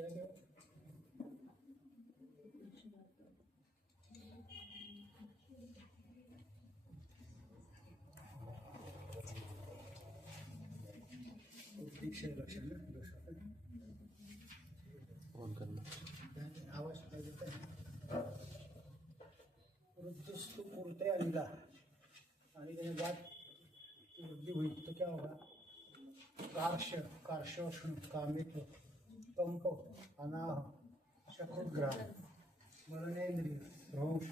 किया क्या? लक्षण ऑन करना आवाज देता है वृद्धिस्तु पूर्ते अनिला आणि त्याने बाद वृद्धि हुई तो क्या होगा? कार्षोष्ण कामित्व कंप अनाह शकुग्राह मरणेन्द्रिय भ्रंश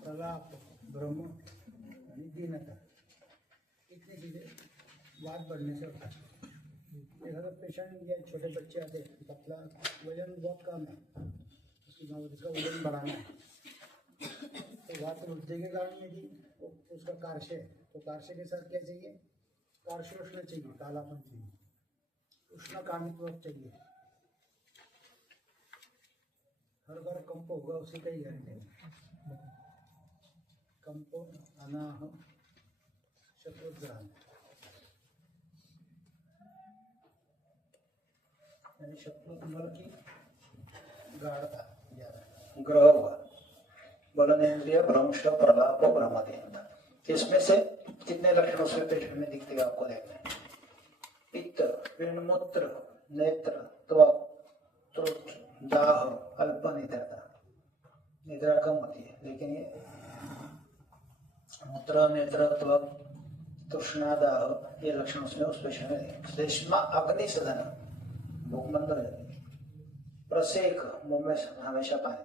प्रलाप भ्रम आणि दीनता इतनी चीज़ें बात बढ़ने से होता है। अगर पेशेंट या छोटे बच्चे आते हैं पतला वजन बहुत कम है उसका वजन बढ़ाना है तो बात वृद्धि के कारण यदि उसका कार्य है तो कार्य के साथ क्या चाहिए? कार्षोष्ण चाहिए, कालापन चाहिए, उष्ण कामित्व चाहिए। हर बार कंप होगा उसी का ही गारंटी है। कंप अनाह शत्रुग्रहण यानी शत्रुघ्न की गाढ़ता ग्रह हुआ बलनेन्द्रिय भ्रंश प्रलाप भ्रमदेन्द्र। इसमें से कितने लक्षण उसके पेट में दिखते हैं आपको देखना है। पित्त, पिंडमूत्र, नेत्र, त्वक, त्रुट, दाह, अल्प निद्रता। निद्रा कम होती है लेकिन ये मूत्र, नेत्र, त्वक, तृष्णा, दाह ये लक्षण उसमें उस पेशेंट में श्लेष्मा अग्नि सदन भूख बंद हो जाती है। प्रसेक मुंह में हमेशा पानी,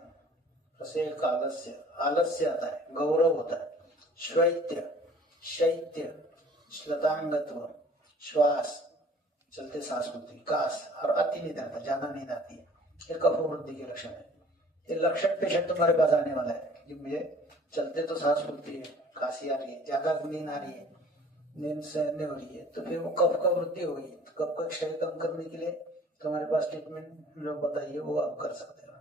प्रसेक आलस्य, आलस्य आता है, गौरव होता है, श्वैत्य, शैत्य, श्लतांगत्व, श्वास चलते सांस फूलती, कास और अति निद्रता ज्यादा नींद आती है। ये कफ वृद्धि के लक्षण है। ये लक्षण पेशेंट तुम्हारे पास आने वाला है कि मुझे चलते तो सांस फूलती है, खांसी आ रही है, ज्यादा नींद आ रही है, नींद सहन नहीं हो रही है, तो फिर वो कफ का वृद्धि हो गई। कफ का क्षय कम करने के लिए तुम्हारे पास ट्रीटमेंट जो बताइए वो आप कर सकते हो।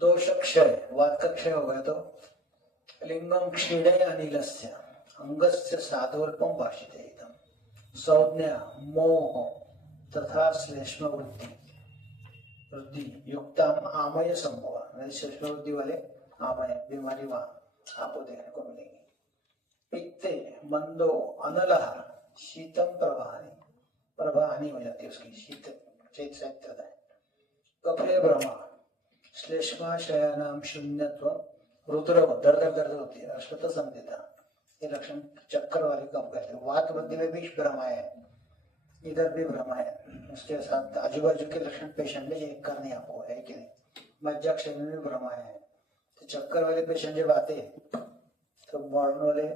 दोष क्षय, वात का क्षय हो गया तो लिंगम क्षीणय अनिलस्य अंगस्य साधोल्पम भाषितेयम संज्ञा मोह तथा श्लेष्म वृद्धि युक्ताम आमय संभव। श्लेष्म वृद्धि वाले आमय बीमारी वहां आपको देखने को मिलेगी। पित्ते मंदो अनलह शीतम प्रवाहानी हो जाती है उसकी शीत चैत्रता है। कफे भ्रमा श्लेष्माशयानाम शून्यत्व रुद्र दर्द होती है। अश्वत संधिता ये लक्षण चक्कर वाले कफ कहते हैं। वात वृद्धि में भी भ्रमा है, इधर भी भ्रमा है, उसके साथ आजू बाजू के लक्षण पेशेंट में चेक करने आपको है कि नहीं। मज्जाक्षय में भी भ्रमा है। तो चक्कर वाले पेशेंट जब आते तो मॉडर्न वाले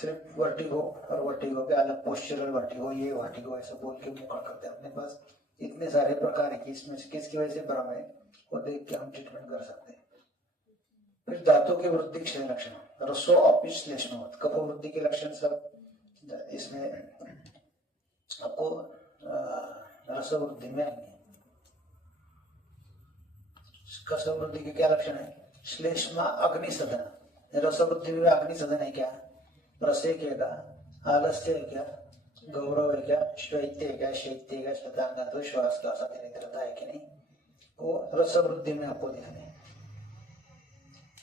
सिर्फ वर्टिगो और वर्टिगो के अलग पोस्चरल वर्टिगो, ये वर्टिगो ऐसा बोल के मुखा करते हैं। अपने पास इतने सारे प्रकार है कि इसमें से किसकी वजह से भ्रम है वो देख के हम ट्रीटमेंट कर सकते हैं। फिर धातु के वृद्धि क्षय लक्षण, रसो ऑफिस श्लेष्मवत कफ वृद्धि के लक्षण सब इसमें आपको रस वृद्धि में आएंगे। कफ वृद्धि के क्या लक्षण है? श्लेष्मा अग्नि सदन। रस वृद्धि में अग्नि सदन है क्या? प्रसेक है क्या? आलस्य है क्या? गौरव है क्या? श्वैत्य है क्या? शैत्य है क्या? श्लतांगत्व, श्वास का अति निद्रता है कि नहीं? वो रस वृद्धि में आपको देखने।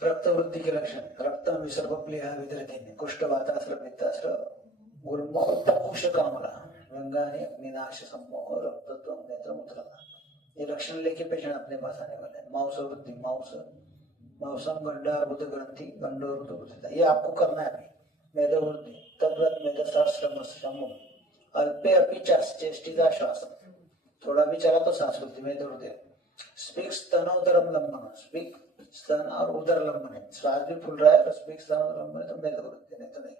रक्त वृद्धि के लक्षण, रक्तम विसर्पप्लिया विदृतिन कुष्ठवातास्र पित्तास्र गुल्मोत्तकुश कामला व्यंगानि अग्निनाश सम्मोह रक्तत्व नेत्र मूत्रता। ये लक्षण लेके पेशेंट अपने पास आने वाले हैं। मांस वृद्धि, मांसम गंडार्बुद ग्रंथि गंडोरुद ये आपको करना है अभी। मेद वृद्धि तद्वत मेदशास्त्रम अल्पे अपि चेष्टिता श्वासम, थोड़ा भी चला तो सांस वृद्धि मेद वृद्धि। स्पीक स्तनोदरम लंबन, स्पीक स्तन और उदर लंबन है, श्वास भी फूल रहा है तो स्पीक स्तन लंबन है तो मेद वृद्धि, नहीं तो नहीं।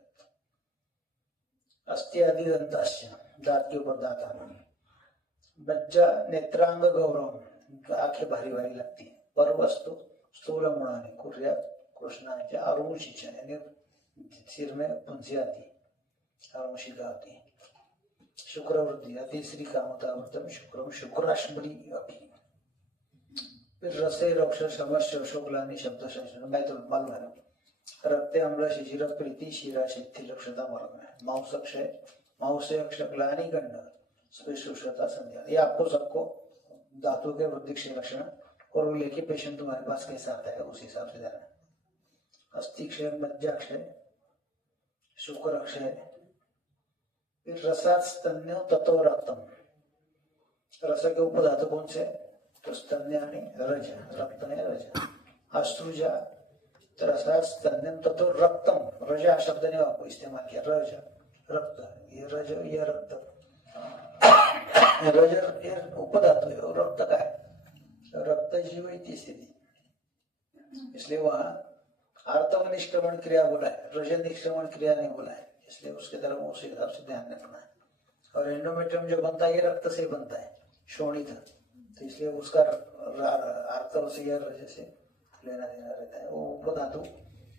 अस्ति अधिदंतास्य दांत के ऊपर दांत आना। बच्चा नेत्रांग गौरव आंखें भारी भारी लगती है। पर वस्तु स्थूल मुड़ाने कुर्या कृष्णाच्या आरुषीच्या यानी सिर में फुंसी आती है, आरुषिका आती है। शुक्र वृद्धि अतिश्री कामतावृतम शुक्रम शुक्राश्मरी अभी। फिर रसे रक्ष समस्य शुक्लानी शब्द मैं तो मालूम है। रक्ते अम्ल शिशिर प्रीति शिरा शिथि लक्षणता मालूम है। मांस अक्षय मांस अक्षग्लानी गंड स्पेशुष्णता संध्या, ये आपको सबको धातु के वृद्धि क्षय लक्षण और वो लेके पेशेंट तुम्हारे पास कैसा आता है उस हिसाब से देना है। अस्थि क्षय, मज्जा क्षय, शुक्र क्षय, फिर रसात स्तन्य तत्व रक्तम, रस के उपधातु कौन से, तो स्तन्य आणि रज, रक्त है रज, अश्रुजा रसात स्तन्यम तत्व रक्तम, रज शब्द ने आपको इस्तेमाल किया, रज रक्त, ये रज ये रक्त, रज ये उपधातु है और रक्त का है, रक्त जीव की स्थिति, इसलिए वहां आर्तव निष्क्रमण क्रिया बोला है, रज निष्क्रमण क्रिया नहीं बोला है, इसलिए उसके तरफ उसी हिसाब से ध्यान रखना है। और एंडोमेट्रियम जो बनता है ये रक्त से बनता है, शोणित, तो इसलिए उसका आर्तव से या रज से लेना देना रहता है। वो उपधातु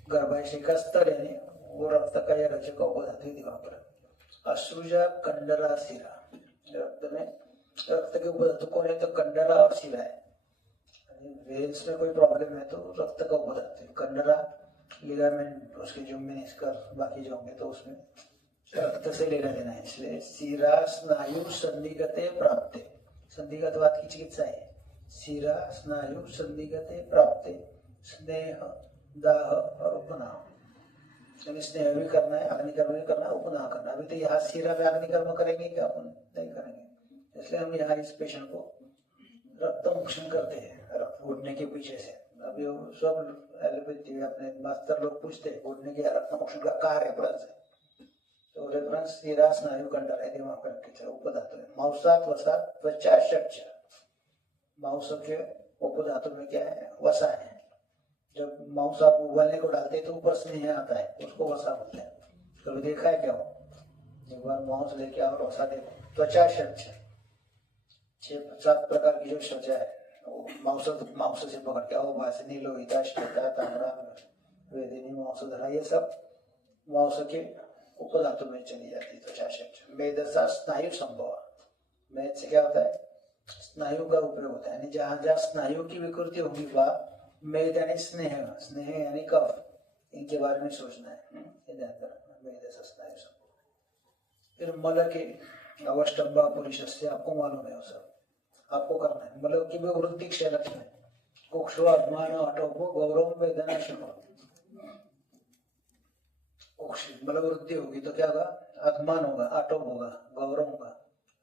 गर्भाशय का स्तर यानी वो रक्त का या रज का उपधातु ही वहां पर। अश्रुजा कंडरा सिरा, रक्त में रक्त के उपधातु कौन है, तो कंडरा और सिरा है। वेन्स में कोई प्रॉब्लम है तो रक्त का उपधातु, कंडरा लिगामेंट उसके जो मेनिस्कस बाकी जो होंगे तो उसमें रक्त से लेना देना है। इसलिए सिरा स्नायु संदिगते प्राप्ते, संदिग्धवाद की चिकित्सा है, सिरा स्नायु संदिगते प्राप्ते, स्नेह दाह और उपनाह, यानी स्नेह भी करना है, अग्निकर्म भी करना है, उपनाह करना। अभी तो यहाँ सिरा में अग्निकर्म करेंगे क्या, अपन नहीं करेंगे, इसलिए हम यहाँ इस पेशेंट को रक्त मोक्षण करते हैं रक्त घुटने के पीछे से। अभी सब एलोपैथी अपने मास्टर लोग पूछते हैं घुटने के रक्त मोक्षण का कहाँ रेफरेंस है, तो रेफरेंस सिरा स्नायु कंडर है, दिमाग का टीचर उपधातु है। मांसात वसात त्वचा शक्ष, मांस के उपधातु में क्या है, वसा है। जब मांस आप उबालने को डालते हैं तो ऊपर स्नेह आता है, उसको वसा बोलते हैं। कभी देखा है क्या हो, एक बार मांस लेके आओ और वसा देखो। त्वचा शक्ष 6-7 प्रकार की जो त्वचा है मांस से पकड़ के आओ, वासनी लोहिता श्वेता ताम्रा वेदिनी मांसधरा, ये सब मांस के उपधातु में चली जाती है त्वचा शक्ष। मेदसा स्नायु संभव, मेद से क्या होता है, स्नायु का उपयोग होता है, यानी जहां जहां स्नायु की विकृति होगी वह मेद यानी स्नेह, स्नेह यानी कफ, इनके बारे में सोचना है, ध्यान रखना। मेदसा स्नायु संभव। फिर मल के अवस्टम्बा पुरुष से आपको मालूम है, सब आपको करना है। मल की भी वृद्धि क्षय लक्षण है, कुक्षो अभिमान अटोपो गौरव वेदना शुभ, मतलब वृद्धि होगी तो क्या होगा, अभिमान होगा, आटोप होगा, गौरव होगा,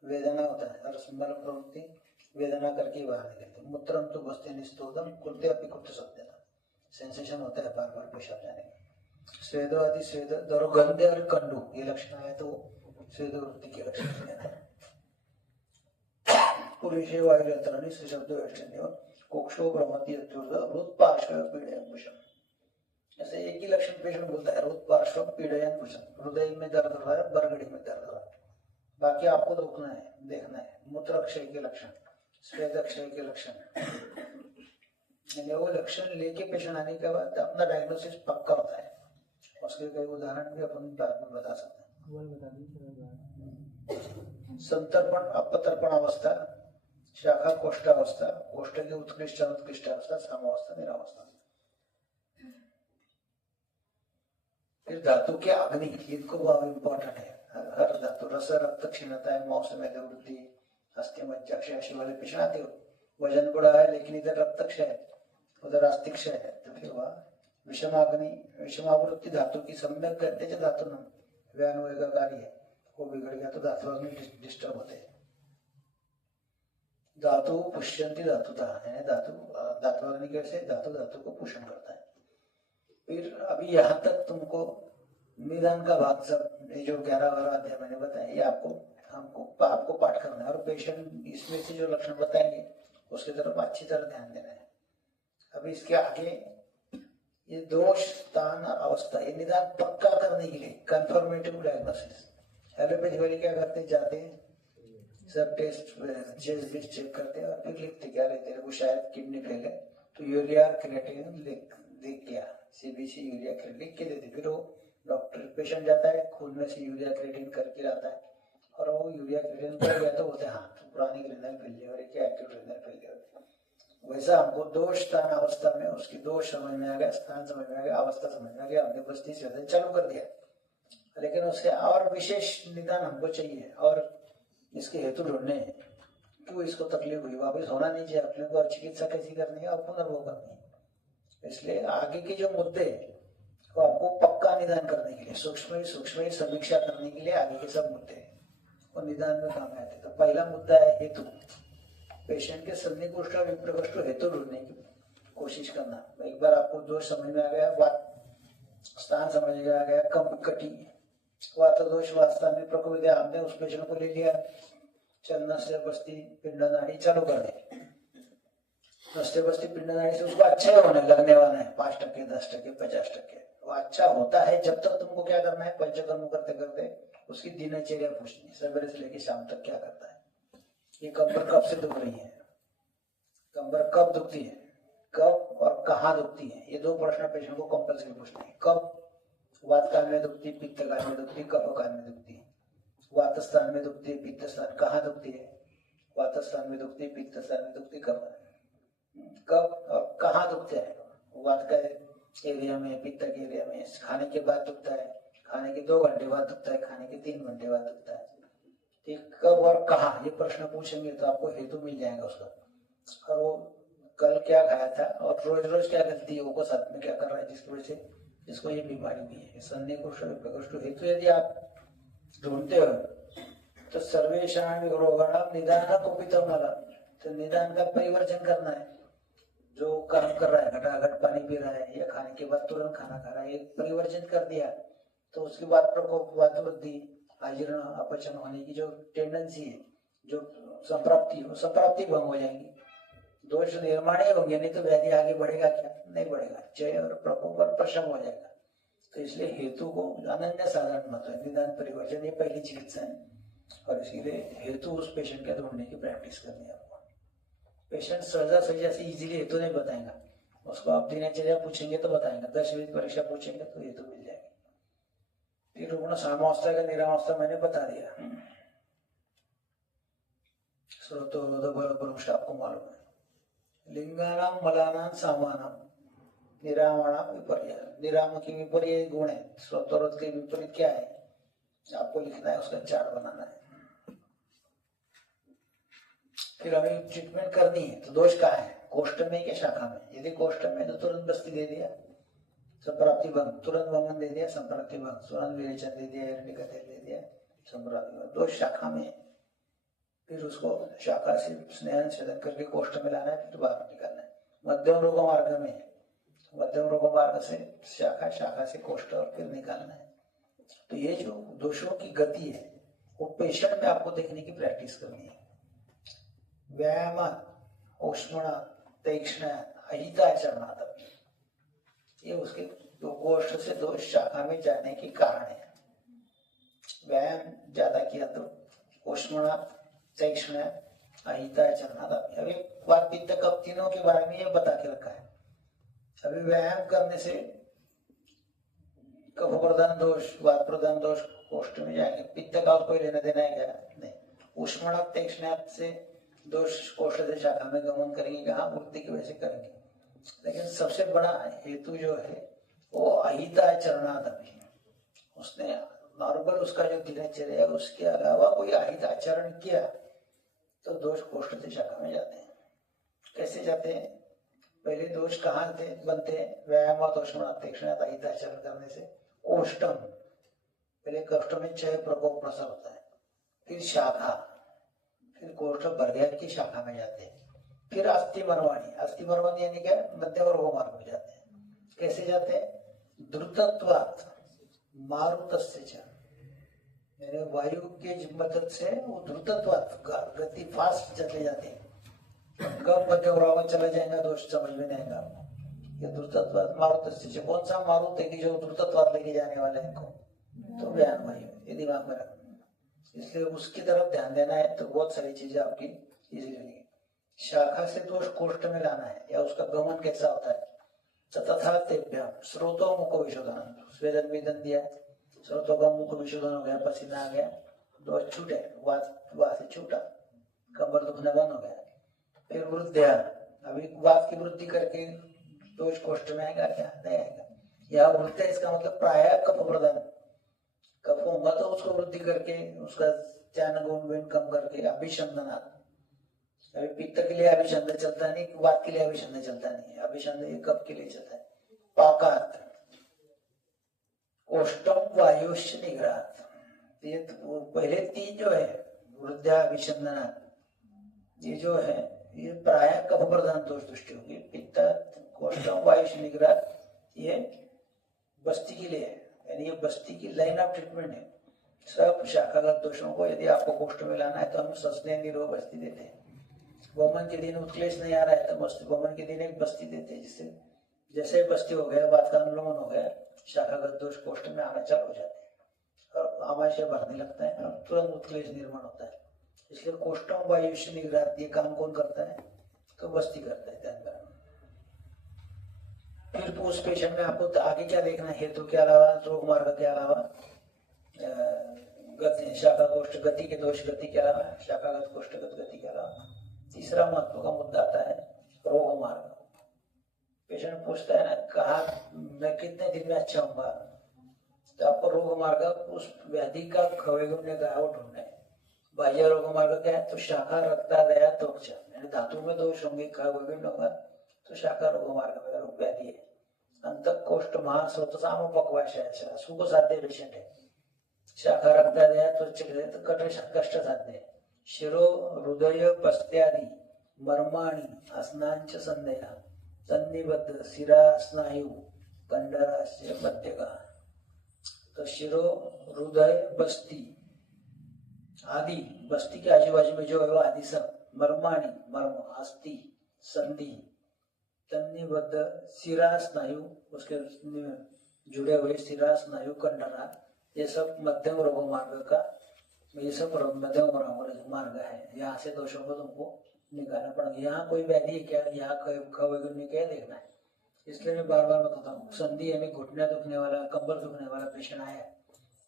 वेदना होता है, मल प्रवृत्ति वेदना करके बाहर निकलते। मूत्रम तो बस्ते निस्तोदम कुलते अपनी कुत्ते सत्य, सेंसेशन होता है बार बार पेशाब जाने का। स्वेदो आदि स्वेद दौर गंधे और कंडू ये लक्षण आए तो स्वेद वृत्ति के लक्षण लेना है। पुरुषे वायुरंत्रणी शब्द कोक्षो भ्रमति हृद पार्श्व पीड़यन भूषण, ऐसे एक ही लक्षण पेशेंट बोलता है, हृद पार्श्व पीड़यन भूषण, हृदय में दर्द हो रहा है, बरगड़ी में दर्द हो रहा है, बाकी आपको रोकना है, देखना है। मूत्र क्षय के लक्षण, स्वेद क्षय के लक्षण, वो लक्षण लेके पेशेंट आने के बाद अपना डायग्नोसिस पक्का होता है। उसके कई उदाहरण भी अपन बाद में बता सकते हैं। संतर्पण अपतर्पण अवस्था, शाखा कोष्ठावस्था, कोष्ठ की उत्कृष्ट अनुत्कृष्ट अवस्था, सामावस्था निरावस्था। फिर धातु के अग्नि, इनको बहुत इंपॉर्टेंट है। हर धातु रस रक्त क्षीणता है, मौसम में वृद्धि, अस्थि मज्जा क्षय वाले पेशेंट आते हो, वजन बढ़ा है लेकिन इधर रक्त क्षय है उधर अस्थि क्षय है, तो फिर वह विषमाग्नि विषमावृत्ति धातु की सम्यक करते थे, धातु न व्यानुवेगाकारी है, वो बिगड़ गया तो धातु अग्नि डिस्टर्ब होते हैं। धातु पुष्यंती धातुता है, धातु अग्नि कैसे धातु को पोषण करता है। फिर अभी यहाँ तक तुमको निदान का भाग सब जो 11-12 अध्याय मैंने बताया, ये आपको पाठ करना है और पेशेंट इसमें से जो लक्षण बताएंगे उसकी तरफ अच्छी तरह ध्यान देना है। अभी इसके आगे ये दोष स्थान और अवस्था, ये निदान पक्का करने के लिए कंफर्मेटिव डायग्नोसिस, एलोपैथी वाले क्या करते, जाते हैं सब टेस्ट चेक करते हैं और फिर लिखते क्या रहते हैं, वो शायद किडनी फेल है तो यूरिया क्रिएटिनिन लिख दिया, सीबीसी यूरिया क्रिएटिन लिख के देते, फिर वो डॉक्टर पेशेंट जाता है खून में से यूरिया क्रिएटिन करके लाता है और वो यूरिया क्रिएटिन कर गया तो बोलते हैं हाँ तो पुरानी रेनल फेलियर है क्या एक्यूट रेनल फेलियर। वैसा हमको दोष स्थान अवस्था में उसकी दोष समझ में आ गया, स्थान समझ में आ गया, अवस्था समझ में आ गया, हमने बस्ती से चालू कर दिया, लेकिन उसके और विशेष निदान हमको चाहिए और इसके हेतु ढूंढने हैं। क्यों इसको तकलीफ हुई, वापिस होना नहीं चाहिए अपने को, चिकित्सा कैसी करनी है और पुनर्भोग करनी है। इसलिए आगे के जो मुद्दे को आपको पक्का निदान करने के लिए, सूक्ष्म समीक्षा करने के लिए आगे के सब मुद्दे और निदान में काम आते। तो पहला मुद्दा है हेतु। पेशेंट के सन्निकृष्ट और विप्रकृष्ट हेतु ढूंढने की कोशिश करना। एक बार आपको दोष समझ में आ गया, बात स्थान समझ में आ गया, कम कटी वात दोष वास्तव में प्रकोप, आपने उस पेशेंट को ले लिया, चल नस्य बस्ती पिंड नाड़ी चालू कर दे। नस्य बस्ती पिंड नाड़ी से उसको अच्छा होने लगने वाला है, 5%, 10%, 50%। वो अच्छा होता है जब तक तुमको क्या करना है, पंचकर्म करते करते उसकी दिनचर्या पूछनी, सवेरे से लेकर शाम तक क्या करता है, ये कमर कब से दुख रही है, कमर कब दुखती है, कब और कहाँ दुखती है। ये 2 प्रश्न पेशेंट को कंपल्सरी पूछने हैं। कब वात काल में दुखती, पित्त काल में दुखती, कफ काल में दुखती है। वात स्थान में दुखती है, पित्त स्थान कहाँ दुखती है, वात स्थान में दुखती है, पित्त स्थान में दुखती, कब और कहाँ दुखता है। वात का एरिया में, पित्त के एरिया में, खाने के बाद दुखता है, खाने के 2 घंटे बाद दुखता है, खाने के 3 घंटे बाद दुखता है। ठीक, कब और कहाँ, ये प्रश्न पूछेंगे तो आपको हेतु मिल जाएगा उसका। और वो कल क्या खाया था और रोज रोज क्या गलती है, वो साथ में क्या कर रहा है, जिसकी वजह से जिसको ये बीमारी भी है। सन्निकृष्ट विप्रकृष्ट हेतु यदि आप ढूंढते हो तो सर्वेषां रोगाणां निदान कुपितम वाला, तो निदान का परिवर्जन करना है। जो काम कर रहा है, घटाघट पानी पी रहा है या खाने के बाद तुरंत खाना खा रहा है, एक परिवर्जन कर दिया तो उसके बाद प्रकोप, वात वृद्धि, अजीर्ण अपचन होने की जो टेंडेंसी है, जो संप्राप्ति, वो संप्राप्ति भंग हो जाएगी, दोष निर्माण ही होंगे, नहीं तो व्याधि आगे बढ़ेगा क्या, नहीं बढ़ेगा, चय और प्रकोप और प्रशम हो जाएगा। तो इसलिए हेतु को अनन्य साधारण महत्व है। निदान परिवर्जन ये पहली चिकित्सा है और इसीलिए हेतु उस पेशेंट के ढूंढने की प्रैक्टिस करनी है आपको। पेशेंट सहजा से इजीली हेतु नहीं बताएगा, उसको आप दिनचर्या पूछेंगे तो बताएंगे, 10वीं परीक्षा पूछेंगे तो हेतु मिल जाएगी। फिर रुग्ण सामावस्था का निरावस्था मैंने बता दिया। स्रोतोरोध बल पुरुष आपको मालूम है। लिंगानाम मलानाम सामानाम निरामणाम विपर्य, निराम की विपर्य गुण है, स्रोतोरोध के विपरीत क्या है आपको लिखना है, उसका चार्ट बनाना है। फिर हमें ट्रीटमेंट करनी है तो दोष कहाँ है, कोष्ठ में क्या शाखा में। यदि कोष्ठ में तो तुरंत बस्ती दे दिया, संप्राप्ति भंग, तुरंत वमन दे दिया, संप्राप्ति भंग, तुरंत विरेचन दे दिया, हिरण्यक तेल दे दिया, संप्राप्ति भंग। दोष शाखा में, फिर उसको शाखा से स्नेहन छेदन करके कोष्ठ में लाना है, फिर बाहर निकालना है। मध्यम रोग मार्ग में, मध्यम रोग मार्ग से शाखा, शाखा से कोष्ठ और फिर निकालना है। तो ये जो दोषों की गति है वो पेशेंट में आपको देखने की प्रैक्टिस करनी है। व्यायाम, उष्मण, तीक्ष्ण, अहिताचरणात्, ये उसके कोष्ठ से दोष शाखा में जाने के कारण है। व्यायाम ज्यादा किया तो उष्मण, तीक्ष्ण, अहिताचरणात्। अभी वात पित्त कफ तीनों के बारे में ये बता के रखा है। अभी व्यायाम करने से कफ प्रधान दोष, वात प्रधान दोष कोष्ठ में जाएंगे, पित्त का कोई लेना देना है क्या, नहीं। उष्मण तीक्ष्ण से दोष कोष्ठ से शाखा में गमन करेंगे, कहाँ, वृद्धि की वजह से करेंगे। लेकिन सबसे बड़ा हेतु जो है वो अहिताचरणात् है। उसने नॉर्मल उसका जो दिनचर्या है उसके अलावा कोई अहिताचरण किया तो दोष कोष्ठ से शाखा में जाते हैं। कैसे जाते हैं, पहले दोष कहाँ बनते हैं, व्यायाम और अहिताचरण करने से कोष्ठम, पहले कष्ट में चय प्रकोप प्रसर होता है, फिर शाखा, फिर कोष्ठ भर गया की शाखा में जाते हैं, फिर अस्थि मरवाणी, अस्थि मरवाणी यानी क्या, मध्यम रोग मार्ग में जाते हैं। कैसे जाते हैं, द्रुतत्वात् मारुतस्य च, यानी वायु के मदद से वो द्रुतत्वात् गति फास्ट चले जाते हैं। कब मध्यम रोग में चला जाएगा दोष समझ में नहीं आएगा आपको। ये द्रुतत्वात् मारुतस्य च, कौन सा मारुत है कि जो द्रुतत्वात् लेके जाने वाला है इनको, तो व्यान वायु, ये दिमाग में रखना। इसलिए उसकी तरफ ध्यान देना है तो बहुत सारी चीजें आपकी इजीली लगेगी। शाखा से दोष कोष्ठ में लाना है या उसका गमन कैसा होता है, तथा तेभ्याम स्रोतों मुख विशोधन, स्वेदन वेदन दिया, स्रोतों का मुख विशोधन हो गया, पसीना आ गया, दोष छूटे, वात से छूटा, कमर दुखना बंद हो गया। फिर वृद्धिया, अभी वात की वृद्धि करके दोष कोष्ठ में आएगा क्या, नहीं आएगा। यहाँ वृद्धि इसका मतलब प्राय कफ प्रदान, कफ होगा तो उसको वृद्धि करके उसका त्यान गुण विन कम करके अभिषंदनात्। अभी पित्त के लिए अभिषंदन चलता नहीं, वात के लिए अभिषंदन चलता नहीं, अभिषंदन ये कब के लिए चलता है। पाकात कोष्ठम वायुष्य निग्रहात, ये तो पहले तीन जो है वृद्धा अभिषंदना, ये जो है ये प्राय कफ प्रधान दोष दृष्टि होगी। पित्त कोष्ठम वायुष्य निग्रह ये बस्ती के लिए है, यानी ये बस्ती की लाइन ऑफ ट्रीटमेंट है। सब शाखागत दोषों को यदि आपको कोष्ठ में लाना है तो हम सस्ने निरोग बस्ती देते हैं। वमन के दिन उत्क्लेश नहीं आ रहा है तो वमन के दिन एक बस्ती देते हैं, जिससे जैसे बस्ती हो गया, बात का अनुलोमन हो गया, शाखागत दोष कोष्ठ में आना चालू हो जाते हैं और आमाशय भरने लगता है और तुरंत उत्क्लेश निर्माण होता है। इसलिए कोष्ठों वायुष्य निग्रह ये काम कौन करता है, तो बस्ती करता है। फिर उस पेशेंट में आपको आगे क्या देखना है, हेतु के अलावा, रोग मार्ग के अलावा, शाखा कोष्ठ गति के दोष गति के अलावा, शाखागत कोष्ठगत गति के अलावा तीसरा महत्व का मुद्दा आता है रोग मार्ग। पेशेंट पूछता है ना, कहा मैं कितने दिन में अच्छा होऊंगा, तो आपको रोग मार्ग उस व्याधि का खवेगुण्य का ढूंढना है। बाह्य रोग मार्ग क्या है, तो शाखा रक्तादया त्वचा, यानी धातु में दोष होंगे, खवेगुण्य होगा तो शाखा रोग मार्ग में रोग व्याधि है। अंतः कोष्ठ महास्रोत साम पक्वाशय सुख साध्य पेशेंट है। शाखा रक्तादया त्वचा तो कष्ट साध्य है। शिरो हृदय पस्त्यादि मर्माणि अस्नांच संदेह सन्निबद्ध शिरा स्नायु कंडरास्य मध्यगा। तो शिरो हृदय बस्ती आदि, बस्ती के आजू बाजू में जो है वो आदि सब, मर्माणि मर्म, अस्थि संधि, तन्निबद्ध शिरा स्नायु, उसके जुड़े हुए शिरा स्नायु कंडरा, ये सब मध्यम रोग मार्ग का, ये सब मध्यम मार्ग है। यहाँ से दोषों को तुमको निकालना पड़ेगा। यहाँ कोई व्याधि क्या, यहाँ खवेगुण्य क्या देखना है। इसलिए मैं बार बार बताता हूँ, संधि यानी घुटने दुखने वाला, कंबर दुखने वाला पेशेंट आया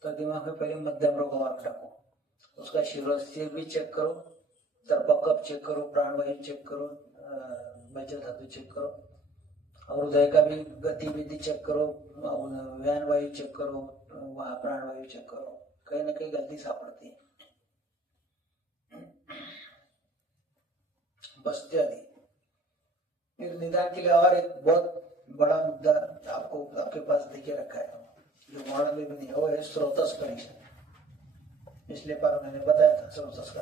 तो दिमाग में पहले मध्यम रोग मार्ग डाको, उसका सिर भी चेक करो, तर्पकप चेक करो, प्राणवायु चेक करो, मज्जा धातु चेक करो, और हृदय का भी गतिविधि चेक करो, व्यान वायु चेक करो, वहां प्राणवायु चेक करो, कहीं ना कहीं गलती सापड़ती है। बस्ती आदि। फिर निदान के लिए और एक बहुत बड़ा मुद्दा आपको आपके पास देखे रखा है, जो मॉडल में भी नहीं है, वो है स्रोतस परीक्षण। पिछले बार मैंने बताया था स्रोतस का,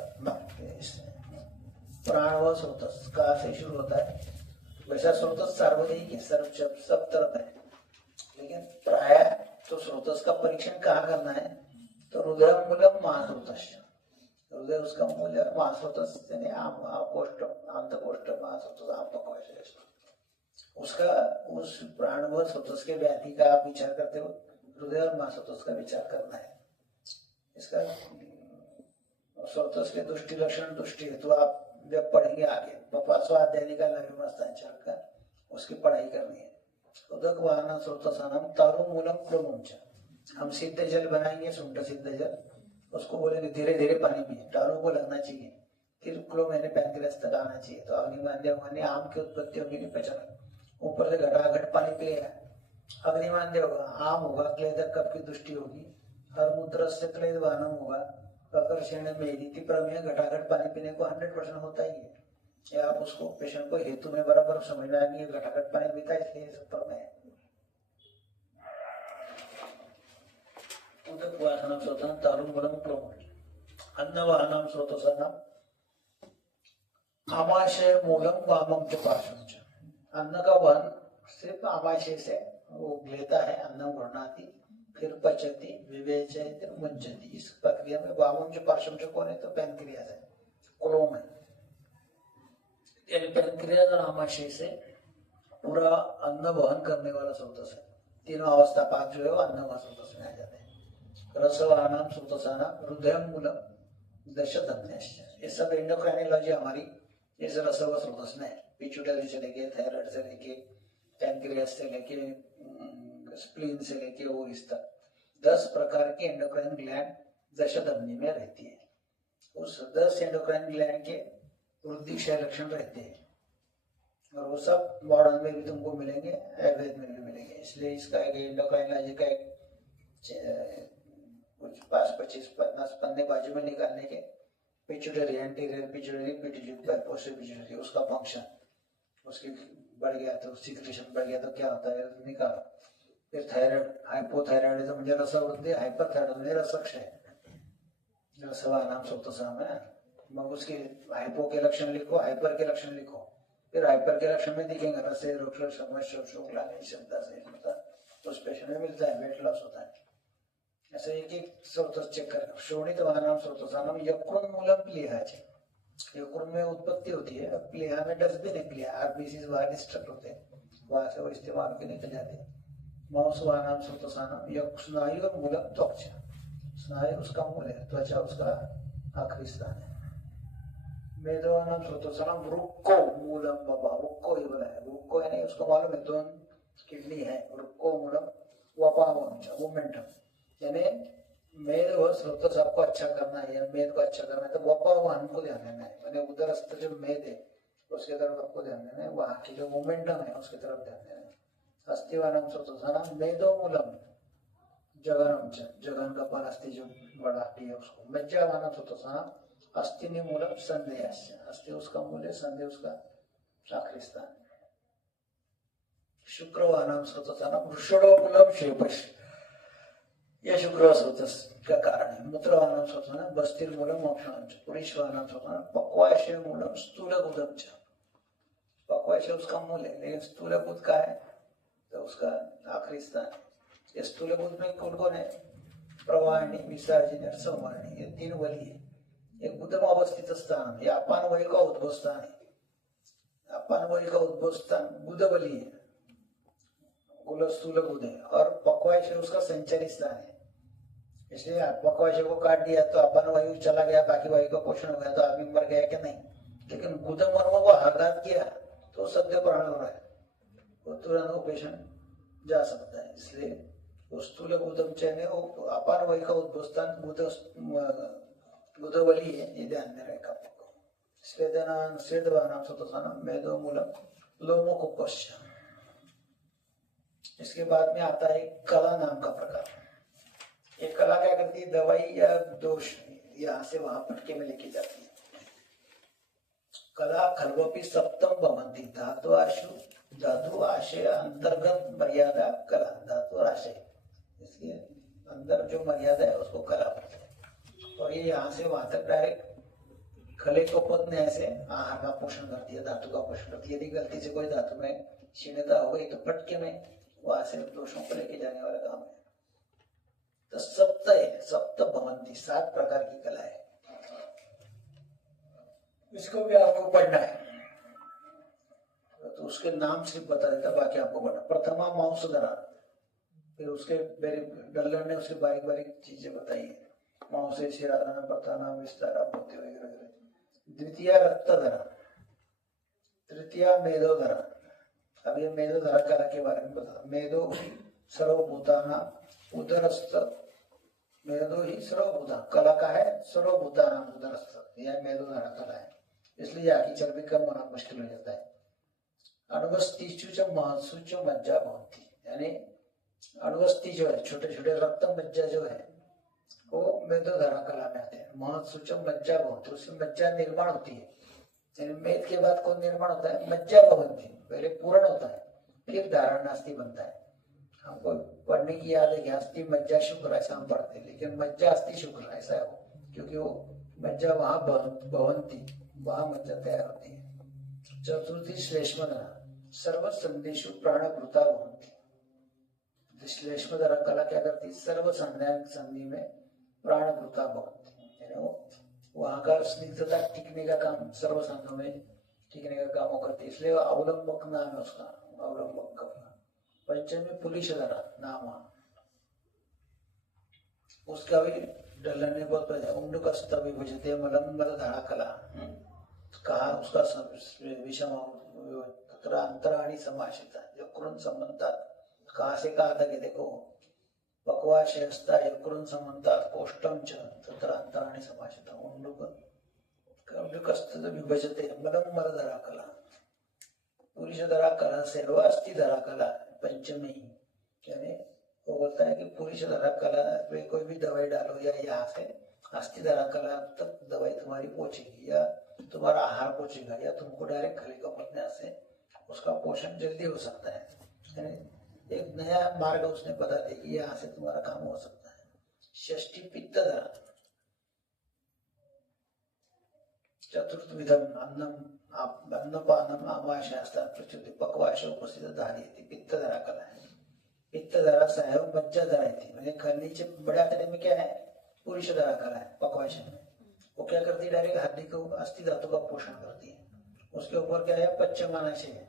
प्राण व स्रोतस कहाँ से शुरू होता है। वैसा स्रोतस सार्वजनिक है, सब तरफ है, लेकिन प्राय तो स्रोतस का परीक्षण कहाँ करना है, तो हृदय मूलम महास्रोतस, हृदय उसका मूल है, महास्रोतस यानी कोष्ठ, अंतकोष्ठ महास्रोतस आपकोष्ठ, उसका उस प्राण व स्रोतस के व्याधि का आप विचार करते हो, हृदय और महास्रोतस का विचार करना है। इसका स्रोतस के दृष्टि लक्षण दृष्टि है, तो आप जब पढ़ेंगे आगे 5वां अध्याय निकालना व्यवस्थांचल का, उसकी पढ़ाई करनी है। उदक वाहन स्रोतसानम तारु मूलम क्लोमम, हम सिद्ध जल बनाएंगे, शुंठ सिद्ध जल, उसको बोलेंगे धीरे धीरे पानी पिए, टारू को लगना चाहिए, फिर क्लो मैंने पैंक्रियास तक आना चाहिए, तो अग्निमांद्य आम की उत्पत्ति होगी नहीं पहचान, ऊपर से घटाघट पानी पिएगा, अग्निमांद्य होगा, आम होगा, क्लेदक कप की दृष्टि होगी, हर मूत्र से क्लेद वाहनम होगा, प्रकर्षण मेरी प्रमेय, घटाघट पानी पीने को 100% होता ही है। या आप उसको पेशेंट को हेतु में बराबर समझना है, घटाघट पानी पीता है इसलिए सब प्रमेय। वाहनम स्रोतः तालु मूलम क्लोम, अन्न वाहनम स्रोतः आमाशय मूलम वामम च पार्श्वम च, अन्न का वहन सिर्फ आमाशय से वो लेता है, अन्न गृह्णाति, फिर पचती, विवेचयति, मुंचति। इस प्रक्रिया में वामम च पार्श्वम च कौन है, तो पैंक्रियास है, क्लोम है, यानी पैंक्रियास और आमाशय से पूरा अन्न वहन करने वाला स्रोतस है। तीनों अवस्था पाक जो है वो अन्न व स्रोतस में आ जाते हैं। रसवानाम स्रोतसाना हृदय मूलम दशधन्यश्च, ये सब एंडोक्राइनोलॉजी हमारी इस रस व स्रोतस में है। पिट्यूटरी से लेके, थायराइड से लेके, पैंक्रियास से लेके, स्प्लीन से लेके ओवरीज तक 10 प्रकार की एंडोक्राइन ग्लैंड दशधन्य में रहती है। उस 10 एंडोक्राइन ग्लैंड के वृद्धि क्षय लक्षण रहते हैं, और वो सब मॉडर्न में भी तुमको मिलेंगे, आयुर्वेद में भी मिलेंगे। इसलिए इसका एंडोक्राइनोलॉजी का एक कुछ 25-50 अन्य बाजू में निकालने के pituitary, anterior pituitary, pituitary, posterior pituitary, उसका फंक्शन, उसकी बढ़ गया तो सिक्रेशन बढ़ गया तो क्या होता है निकालो। फिर थायराइड, हाइपोथायराइडिज्म म्हणजे रसवृद्धि, हाइपरथायराइडिज्म म्हणजे रसक्षय, रसवानाम सोतसाम है। मग उसके हाइपो के लक्षण लिखो, हाइपर के लक्षण लिखो, फिर हाइपर के लक्षण में दिखेंगे रसे, रोग, समस्या, शुक्ला शब्द से उस पेशेंट में मिलता है, वेट लॉस होता है। ऐसे एक एक स्रोत चेक कर, शोणित वाहनाम स्रोतसानम यकृत मूलम प्लीहा है, यकृत में उत्पत्ति होती है, प्लीहा में डस्टबिन है, प्लीहा आरबीसी बाहर डिस्ट्रक्ट होते हैं, वहां से वो इस्तेमाल के निकल जाते हैं। मांस वाहनाम स्रोतसानम यकृत स्नायु और मूलम त्वचा, स्नायु उसका मूल है, त्वचा उसका आखिरी स्थान है। मेदवानाम स्रोतसानम रुक्को मूलम बाबा, रुक्को ही बोला है, रुक्को है नहीं उसको मालूम है, दोनों किडनी है, रुक्को मूलम वपावंच मोमेंटम, यानी मेद व स्रोत आपको अच्छा करना है, मेद को अच्छा करना है तो वपावान को ध्यान देना है, मैंने उदरस्थ जो मेद है उसके तरफ आपको ध्यान देना है, वहां की जो मोमेंटम है उसकी तरफ ध्यान देना है। अस्थिवानाम स्रोतसानम मेदो मूलम जगनम, जगन का पर अस्थि जो बड़ा हड्डी है उसको, मज्जावानाम स्रोतसानम अस्थि मूलम संदेह, अस्थि उसका मूल है, संदेह उसका आखिरी स्थान है। शुक्रवानाम स्रोतसानम वृषणो मूलम शेपश, यह शुक्र स्रोत का कारण है। मूत्रवानाम स्रोतसानम बस्तिर मूलम मोक्षांच, पुरीश्वानाम स्रोतसानम पक्वाशय मूलम स्थूलभूतम च, पक्वाशय उसका मूल है, लेकिन स्थूलभूत का है तो उसका आखिरी स्थान है। ये स्थूलभूत में कौन कौन है? प्रवाहिनी, विसर्जनी और संवाहिनी, ये तीन वली है। एक उद्गम अवस्थित स्थान है, अपान वही का उद्भव स्थान है, अपान वही का उद्भव स्थान बुधवली है, स्थूलभूत है, और पक्वाशय उसका संचारी स्थान है। इसलिए पक्वाशय को काट दिया तो अपन वायु चला गया, बाकी वायु का पोषण हो गया तो आदमी मर गया कि नहीं, लेकिन गुदम वर्मों को आघात किया तो सद्य प्राण हो रहा है, वो तुरंत वो पेशेंट जा सकता है। इसलिए स्थूल गुदम चयने अपान वायु का उद्भवस्थान गुदवली है, ये ध्यान में रखा आपको। स्वेदनान स्वेदवानाम सुतसानम मेदो मूलम लोमोकुपश्च। इसके बाद में आता है कला नाम का प्रकार। ये कला क्या करती है? दवाई या दोष यहाँ से वहां पटके में लेके जाती है। कला खलवपी सप्तम भवंती, धातु आशु, धातु आशय अंतर्गत मर्यादा कला, धातु और आशय, इसके अंदर जो मर्यादा है उसको कला बोलते हैं। और ये यहाँ से वहां तक डायरेक्ट खले को पदने ऐसे आहार का पोषण करती है, धातु का पोषण करती है। यदि गलती से कोई धातु में क्षीणता हो गई तो पटके में वहां से दोषों को लेके जाने वाला काम है। तो सप्त है, सप्त भवंती, 7 प्रकार की कला है, इसको भी आपको पढ़ना है। तो उसके नाम सिर्फ बता देता, बाकी आपको पढ़ना। प्रथमा मांस धरा, फिर उसके डल्लर ने उसके बारीक बारीक चीजें बताई, मांस शिराना, पताना, विस्तारा, बुद्धि वगैरह। द्वितीय रक्त धरा, तृतीय मेदो धरा। अब ये मेदो धरा कला के बारे में बता। मेदो सर्वभूताना उदरस्थ, मेदो ही सर्वभूता, कला का है सर्वभूताना उदरस्थ, यह मेदो धरा कला है। इसलिए आगे चल भी कम होना मुश्किल हो जाता है। अणुवस्थिचु महत्सुचु मज्जा भवंती, यानी अणुवस्थि जो है, छोटे छोटे रक्त मज्जा जो है, वो मेदो धरा कला में आते हैं। महत्सुचु मज्जा भवंती, उससे मज्जा निर्माण होती है। यानी मेद के बाद कौन निर्माण होता है? मज्जा भवंती, पहले पूर्ण होता है, फिर धारणास्थि बनता है। हमको पढ़ने की याद है कि अस्थि मज्जा शुक्र ऐसा हम पढ़ते हैं, लेकिन मज्जा अस्थि शुक्र ऐसा है वो, क्योंकि वो मज्जा वहां भवंती, वहां मज्जा तैयार होती है। चतुर्थी श्लेष्मधरा, सर्व संदेशु प्राणभूता भवंती। श्लेष्मधरा कला क्या करती? सर्व संधि में प्राणभूता भवंती, यानी वो वहां का स्निग्धता टिकने का काम, सर्व संघ में टिकने का काम वो करती है। इसलिए अवलंबक नाम है उसका, अवलंबक का। पंचमी पुलिशधरा नाम, उसका भी डलन ने बहुत बजा। उंडकस्त विभजते मलंबर धरा कला, कहा उसका विषम तत्र अंतराणी समाशिता, यकृन संबंधात, कहा से कहा था कि देखो पक्वाशयस्ता यकृन संबंधात कोष्ठम च तत्र अंतराणी समाशिता। उंडकस्त विभजते मलंबर धरा कला, पुरुषधरा कला से अस्थि धरा कला पंचमी, यानी वो बोलता है कि पुरुषधरा कला में कोई भी दवाई डालो या यहाँ से अस्थि धरा कला तक दवाई तुम्हारी पहुंचेगी या तुम्हारा आहार पहुंचेगा या तुमको डायरेक्ट खली कमरने से उसका पोषण जल्दी हो सकता है। यानी एक नया मार्ग उसने बता दिया कि यहाँ से तुम्हारा काम हो सकता है। षष्ठी पित्त धरा, चतुर्थ विधम अन्नपानम आमाशयास्ता प्रचुति पक्वाश उपस्थित धारी पित्त धरा कला है। पित्त धरा सहयोग मज्जा धरा थी, मैंने नीचे बड़ा तरह में क्या है, पुरुष धरा कला है पक्वाशन में। वो क्या करती है, डायरेक्ट हड्डी को अस्थि धातु का पोषण करती है। उसके ऊपर क्या है, पश्चिमानशय है,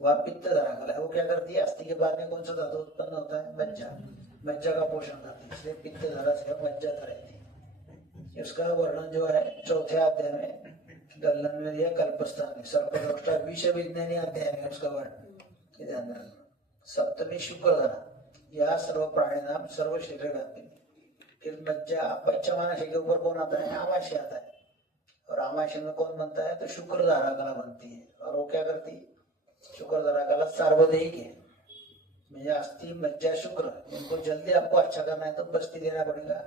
वह पित्त धरा कला है। वो क्या करती है, अस्थि के बाद में कौन सा धातु उत्पन्न होता है, मज्जा, मज्जा का पोषण करती है, इसलिए पित्त धरा से मज्जा धराती है। इसका वर्णन जो है चौथे अध्याय में दलन में दिया, कल्पस्थान में सर्पदंष्टा विषय विज्ञानी अध्याय में उसका वर्णन ध्यान रखना। सप्तमी शुक्र धरा, यह सर्व प्राणी नाम सर्व शरीर व्यापी। फिर मज्जा पश्चिमानशय के ऊपर कौन आता है, आमाशय आता है, और आमाशय में कौन बनता है, तो शुक्र धारा कला बनती है। और वो क्या करती है, शुक्र धारा कला सार्वदेहिक है, अस्थि मज्जा शुक्र, इनको जल्दी आपको अच्छा करना है तो बस्ती देना पड़ेगा।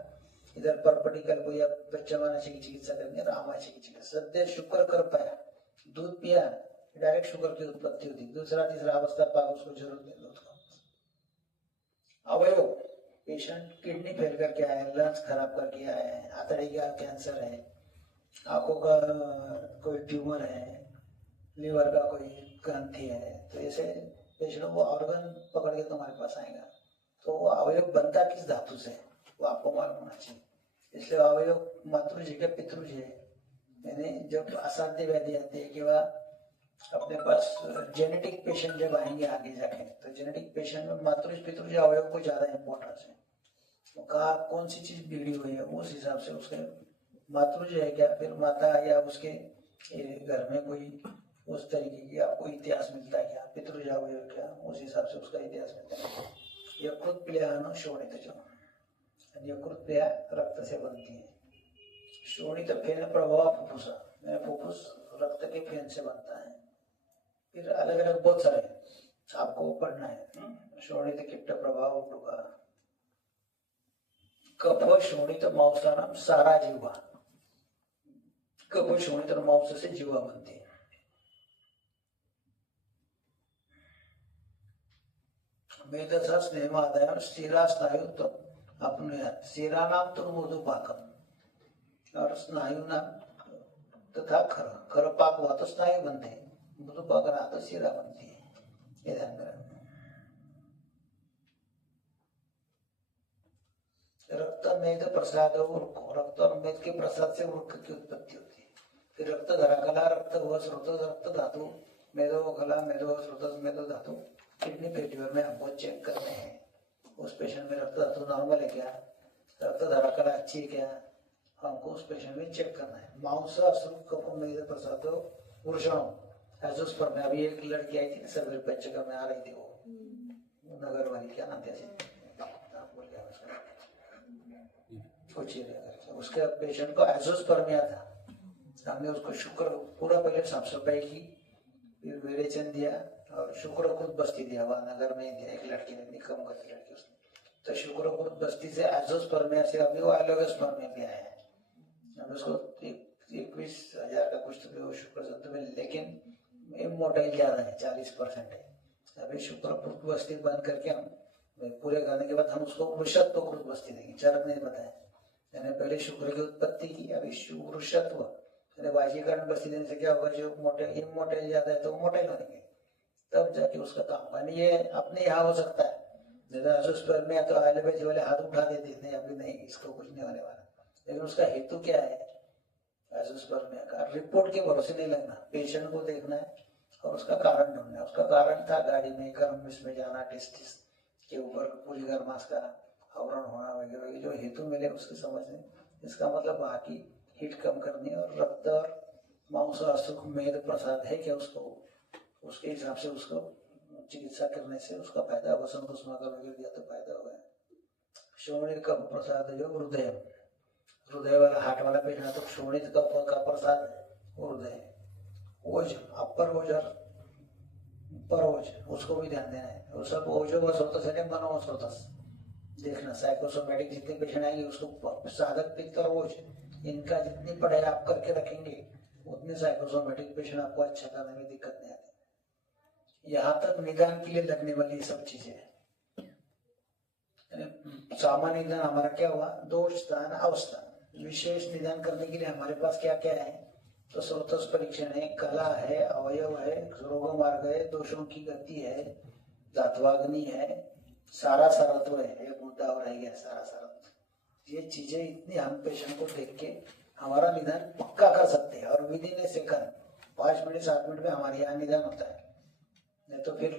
इधर परपटिकल को या पश्चिमानशय की चिकित्सा करनी है, आमाशय की चिकित्सा। सद्य शुक्र कर पाया, दूध पिया, डायरेक्ट शुक्र की उत्पत्ति होती, दूसरा तीसरा अवस्था पाक उसको जरूरत नहीं दूध का। अवयव, पेशेंट किडनी फेल करके आया है, लंग्स खराब करके आया है, आंतड़े का कैंसर है, आंखों का कोई ट्यूमर है, लीवर का कोई ग्रंथि है, तो ऐसे पेशेंट को ऑर्गन पकड़ के तुम्हारे पास आएगा। तो वो अवयव बनता किस धातु से वो आपको मालूम होना चाहिए। इसलिए अवयव मातृज है, पितृज है। यानी जब असाध्य व्याधि आती है कि वह अपने पास जेनेटिक पेशेंट जब आएंगे आगे जाके, तो जेनेटिक पेशेंट में मातृज पितृज अवयव को ज्यादा इम्पोर्टेंस है। तो कहा कौन सी चीज बिगड़ी हुई है, उस हिसाब से उसके मातृज है क्या, फिर माता या उसके घर में कोई उस तरीके की आपको इतिहास मिलता है क्या, पितृज अवयव क्या, उस हिसाब से उसका इतिहास मिलता है। यकृत प्रिया शोणित, जो यकृत प्रिया रक्त से बनती है। शोणित फेन प्रभाव फुफ्फुसा, फुफ्फुस रक्त के फेन से बनता है। फिर अलग अलग बहुत सारे आपको पढ़ना है। शोणित कीट प्रभाव उठुका, कफ शोणित मांसानाम सारा जीवा, कफ शोणित मांस से जीवा बनती है। मेधसा स्नेहादय शिरा स्नायु तो अपने शिरा नाम तो मधुपाकम और स्नायु नाम तथा खर, खर पाक हुआ तो स्नायु बनते हैं, मधुपाक रहा तो शिरा बनती है, ये ध्यान रखना। रक्त मेद प्रसाद उर्क, रक्त और मेद के प्रसाद से उर्क की उत्पत्ति होती है। फिर रक्त धरा कला, रक्त हुआ स्रोत, रक्त धातु, मेदो कला, मेदो स्रोत, मेदो धातु। किडनी फेल्यूर में हमको चेक करने हैं, उस पेशेंट में रक्त धातु नॉर्मल है क्या, रक्त धरा कला अच्छी है क्या, हमको उस पेशेंट में चेक करना है। मांस अश्रु कफ मेद प्रसाद वृषण एजोस्पर्म में, अभी एक लड़की आई थी सर्वे पंचकर में आ रही थी, वो नगर वाली, क्या नाम था उसके पेशेंट को एजोस्पर्मिया था। हमने उसको शुक्र पूरा पहले साफ सफाई की, फिर विरेचन दिया और शुक्र खुद बस्ती दिया, वहां नगर में दिया, एक लड़की ने निकम करती लड़की उसने, तो शुक्र खुद बस्ती से एजोस्पर्मिया से अभी वो एलोगोस्पर्मिया भी आया है। हम उसको 21,000 का कुछ तो शुक्र जंतु में, लेकिन इमोर्टाइल ज्यादा है, 40% है। अभी शुक्र खुद बस्ती बंद करके हम पूरे करने के बाद हम उसको वृषत्व खुद बस्ती देंगे, चरक नहीं बताया। यानी पहले शुक्र की उत्पत्ति की, अभी वृषत्व वाजीकरण बस्ती देने से क्या होगा, जो मोटे इमोर्टाइल ज्यादा है तो मोटाइल बनेंगे, तब जाके उसका काम होगा। ये अपने यहाँ हो सकता है, में तो एलोपैथी वाले हाथ उठा देते नहीं, अभी नहीं, इसको कुछ नहीं होने वाला। लेकिन उसका हेतु क्या है, एजोस्पर्मिया का रिपोर्ट के भरोसे नहीं लगना, पेशेंट को देखना है और उसका कारण ढूंढना है। उसका कारण था गाड़ी में गर्म में जाना, टेस्टिस के ऊपर पूरी गर्माश का आवरण होना वगैरह, जो हेतु मिले उसकी समझने। इसका मतलब बाकी हीट कम करनी और रक्त और मांस अशुक मेद प्रसाद है क्या, उसको उसके हिसाब से उसको चिकित्सा करने से उसका फायदा, वसंत कुसुमाकर वगैरह दिया तो फायदा होगा। शोणित का प्रसाद जो हृदय, हृदय वाला हार्ट वाला पेशेंट तो शोणित का प्रसाद हृदय। ओज, अपर ओज और पर ओज, उसको भी ध्यान देना है। वो सब ओजो व स्रोतस है, मनो स्रोतस, देखना साइकोसोमेटिक जितने पेशेंट आएंगे उसको साधक पित्त और ओज इनका जितनी पढ़ाई आप करके रखेंगे उतने साइकोसोमेटिक पेशेंट आपको अच्छा करने में दिक्कत नहीं आती। यहाँ तक निदान के लिए लगने वाली सब चीजें हैं। सामान्य निदान हमारा क्या हुआ, दोष स्थान अवस्था। विशेष निदान करने के लिए हमारे पास क्या क्या है, तो स्रोतस परीक्षण है, कला है, अवयव है, रोग मार्ग है, दोषों की गति है, धात्वाग्नि है, सारा सरत्व है, एक मुद्दा और रह गया सारा सरत्व। ये चीजें इतनी हम पेशेंट को देख के हमारा निदान पक्का कर सकते हैं और विधि ने सेकंड 5 मिनट 7 मिनट में हमारे यहाँ निदान होता है। नहीं तो फिर